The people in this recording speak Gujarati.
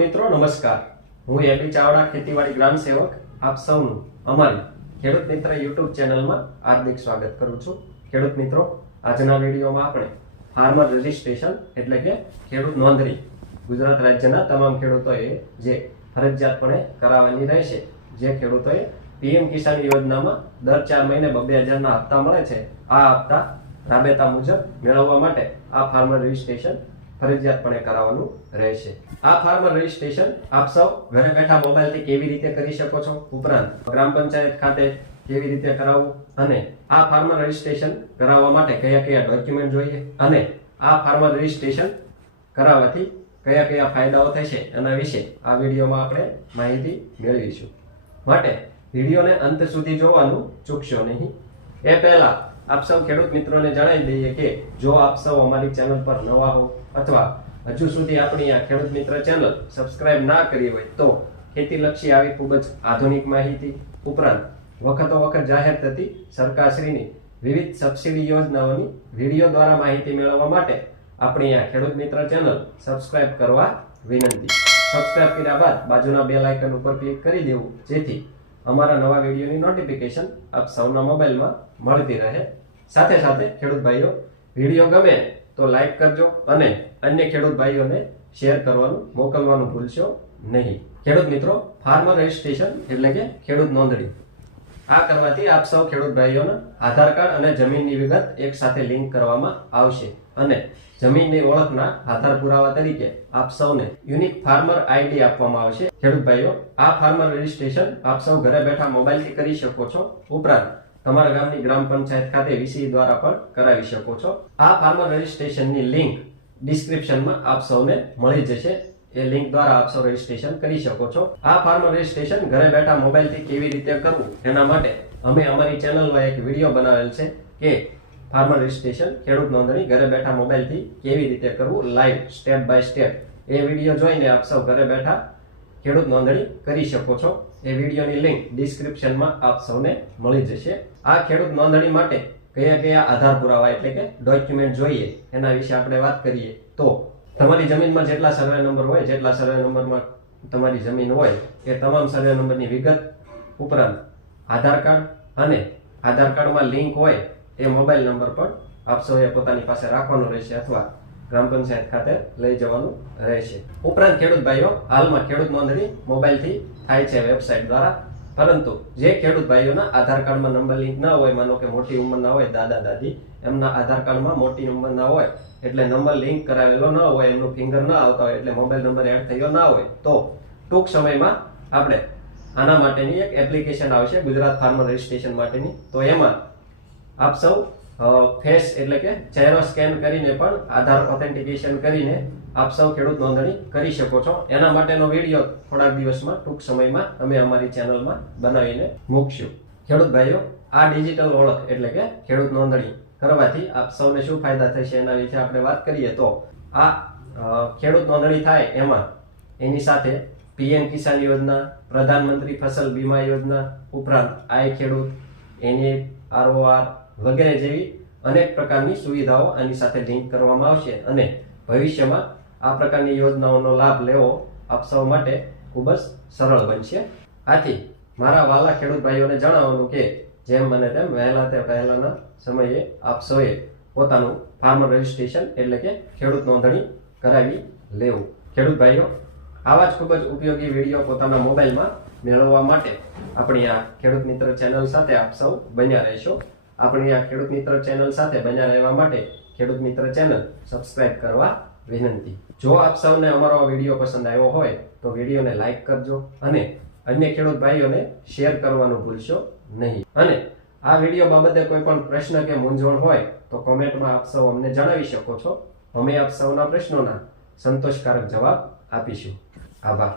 મિત્રો, નમસ્કાર. હું એબી ચાવડા, ખેતીવાડી ગ્રામ સેવક, આપ સૌનું અમારી ખેડૂત મિત્ર યુટ્યુબ ચેનલમાં હાર્દિક સ્વાગત કરું છું. ખેડૂત મિત્રો, આજના વિડીયોમાં આપણે ફાર્મર રજિસ્ટ્રેશન એટલે કે ખેડૂત નોંધણી. ગુજરાત રાજ્યના તમામ ખેડૂતોએ જે ફરજિયાતપણે કરાવવાની રહેશે, જે ખેડૂતોએ પીએમ કિસાન યોજનામાં દર ચાર મહિને બબ્બે હજારના હપ્તા મળે છે, આ હપ્તા રાબેતા મુજબ મેળવવા માટે આ ફાર્મર રજિસ્ટ્રેશન ફરજિયાતપણે કરાવવાનું રહેશે. આ ફાર્મર રજિસ્ટ્રેશન આપ સૌ ઘરે બેઠા મોબાઈલથી કેવી રીતે કરી શકો છો? ઉપરાંત ગ્રામ પંચાયત ખાતે કેવી રીતે કરાવવું? અને આ ફાર્મર રજિસ્ટ્રેશન કરાવવા માટે કયા કયા ડોક્યુમેન્ટ જોઈએ? અને આ ફાર્મર રજિસ્ટ્રેશન કરાવવાથી કયા કયા ફાયદાઓ થશે? એના વિશે આ વિડીયોમાં આપણે માહિતી મેળવીશું. માટે વિડીયોને અંત સુધી જોવાનું ચૂકશો નહીં. એ પહેલા આપ સૌ ખેડૂત મિત્રોને જણાવી દઈએ કે જો આપ સૌ અમારી ચેનલ પર નવા હો અથવા હજુ સુધી આપણી આ ખેડૂત મિત્ર ચેનલ સબસ્ક્રાઇબ ના કરી હોય તો ખેતીલક્ષી આવી ખૂબ જ આધુનિક માહિતી ઉપરાંત વખતો વખત જાહેર થતી સરકારશ્રીની વિવિધ સબસિડી યોજનાઓની વીડિયો દ્વારા માહિતી મેળવવા માટે આપણી આ ખેડૂત મિત્ર ચેનલ સબસ્ક્રાઇબ કરવા વિનંતી. સબસ્ક્રાઇબ કર્યા બાદ બાજુના બેલ આઇકન ઉપર ક્લિક કરી દેવું, જેથી અમારા નવા વિડીયોની નોટિફિકેશન આપ સૌના મોબાઈલમાં મળતી રહે. સાથે સાથે ખેડૂત ભાઈઓ, વીડિયો ગમે તો લાઈક કરજો અને અન્ય ખેડૂત ભાઈઓને શેર કરવાનું, મોકલવાનું ભૂલશો નહીં. ખેડૂત મિત્રો ફાર્મર રજિસ્ટ્રેશન એટલે કે ખેડૂત નોંધણી. આ કરવાથી આપ સૌ ખેડૂત ભાઈઓના આધાર કાર્ડ અને જમીનની વિગત એક સાથે લિંક કરવામાં આવશે. અને જમીનની ઓળખના આધાર પુરાવા તરીકે આપ સૌને યુનિક ફાર્મર આઈડી આપવામાં આવશે. ખેડૂત ભાઈઓ, આ ફાર્મર રજિસ્ટ્રેશન આપ સૌ ઘરે બેઠા મોબાઈલથી કરી શકો છો. ઉપરાંત તમારા ગામની ગ્રામ પંચાયત ખાતે વીસી દ્વારા પણ કરાવી શકો છો. આ ફાર્મર રજિસ્ટ્રેશનની લિંક ડિસ્ક્રિપ્શનમાં આપ સૌને મળી જશે. એ લિંક દ્વારા આપ સૌ રજીસ્ટ્રેશન કરી શકો છો. આ ફાર્મર રજીસ્ટ્રેશન ઘરે બેઠા મોબાઈલથી કેવી રીતે કરવું એના માટે અમે અમારી ચેનલમાં એક વીડિયો બનાવેલ છે કે ફાર્મર રજીસ્ટ્રેશન ખેડૂત નોંધણી ઘરે બેઠા મોબાઈલથી કેવી રીતે કરવું લાઈવ સ્ટેપ બાય સ્ટેપ એ વીડિયો જોઈને આપ સૌ ઘરે બેઠા ખેડૂત નોંધણી કરી શકો છો. એ વિડીયોની લિંક ડિસ્ક્રિપ્શનમાં આપ સૌને મળી જશે. આ ખેડૂત નોંધણી માટે કયા કયા આધાર પુરાવા એટલે કે ડોક્યુમેન્ટ જોઈએ એના વિશે આપણે વાત કરીએ. તો તમારી જમીનમાં જેટલા સર્વે નંબર હોય, જેટલા સર્વે નંબરમાં તમારી જમીન હોય, એ તમામ સર્વે નંબરની વિગત ઉપરાંત આધાર કાર્ડ અને આધાર કાર્ડમાં લિંક હોય, એ મોબાઈલ નંબર પણ આપ સૌએ પોતાની પાસે રાખવાનો રહેશે અથવા ગ્રામ પંચાયત ખાતે લઈ જવાનું રહેશે. ઉપરાંત ખેડૂત ભાઈઓ, હાલમાં ખેડૂત નોંધણી મોબાઈલથી થાય છે વેબસાઇટ દ્વારા. પરંતુ જે ખેડૂત ભાઈઓના આધાર કાર્ડમાં નંબર લિંક ના હોય, માનો કે મોટી ઉંમરના હોય, દાદા, દાદી, એમના આધાર કાર્ડમાં મોટી ઉંમરના હોય, એટલે નંબર લિંક કરાવેલો ન હોય, એમનું ફિંગર ન આવતા હોય, એટલે મોબાઈલ નંબર એડ થયો ના હોય, તો ટૂંક સમયમાં આપણે આના માટેની એક એપ્લિકેશન આવશે ગુજરાત ફાર્મર રજિસ્ટ્રેશન માટેની. તો એમાં આપ સૌ ફેસ એટલે કે ચહેરો સ્કેન કરીને પણ આધાર ઓથેન્ટિકેશન કરીને આપ સૌ ખેડૂત નોંધણી કરી શકો છો. એના માટેનો વીડિયો થોડાક દિવસમાં, ટૂંક સમયમાં અમે અમારી ચેનલમાં બનાવીને મૂકશું. ખેડૂત ભાઈઓ, આ ડિજિટલ ઓળખ એટલે કે ખેડૂત નોંધણી કરવાથી આપ સૌને શું ફાયદા થશે એના વિશે આપણે વાત કરીએ તો આ ખેડૂત નોંધણી થાય એમાં એની સાથે પીએમ કિસાન યોજના, પ્રધાનમંત્રી ફસલ બીમા યોજના ઉપરાંત આય ખેડૂત એની આરઓઆર વગેરે જેવી અનેક પ્રકારની સુવિધાઓ આની સાથે લિંક કરવામાં આવશે અને ભવિષ્યમાં આ પ્રકારની યોજનાઓનો લાભ લેવો આપ સૌ માટે ખૂબ જ સરળ બનશે. આથી મારા વાલા ખેડૂત ભાઈઓને જણાવવાનું કે જેમ મને તેમ વહેલા તે પહેલાના સમયે આપ સૌએ પોતાનું ફાર્મર રજિસ્ટ્રેશન એટલે કે ખેડૂત નોંધણી કરાવી લેવું. ખેડૂત ભાઈઓ, આવા જ ખૂબ જ ઉપયોગી વીડિયો પોતાના મોબાઈલમાં મેળવવા માટે આપણી આ ખેડૂત મિત્ર ચેનલ સાથે આપ સૌ બન્યા રહેશો. આપણી આ ખેડૂત મિત્ર ચેનલ સાથે બન્યા રહેવા માટે ખેડૂત મિત્ર ચેનલ સબસ્ક્રાઇબ કરવા વિનંતી. જો આપ સૌને અમારો વીડિયો પસંદ આવ્યો હોય, તો વિડીયોને લાઇક કરજો અને અન્ય ખેડૂત ભાઈઓને શેર કરવાનું ભૂલશો નહીં. અને આ વીડિયો બાબતે કોઈ પણ પ્રશ્ન કે મૂંઝવણ હોય, તો કોમેન્ટમાં આપ સૌ અમને જણાવી શકો છો. અમે આપ સૌના પ્રશ્નોના સંતોષકારક જવાબ આપીશું. આભાર.